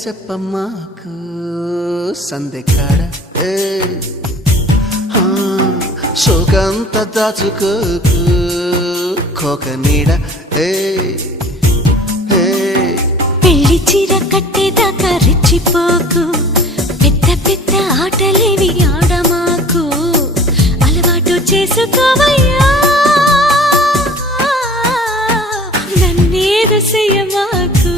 చెప్పమ్మాకు సందెకాడ సోకంత దాచుకోకు కోక నీడ పెళ్లి చీర కట్టేదాకా రెచ్చిపోకు పెద్ద పెద్ద ఆటలేవి ఆడమాకు అలవాటు చేసుకోవయ్యా నన్నేదు చెయ్యమాకు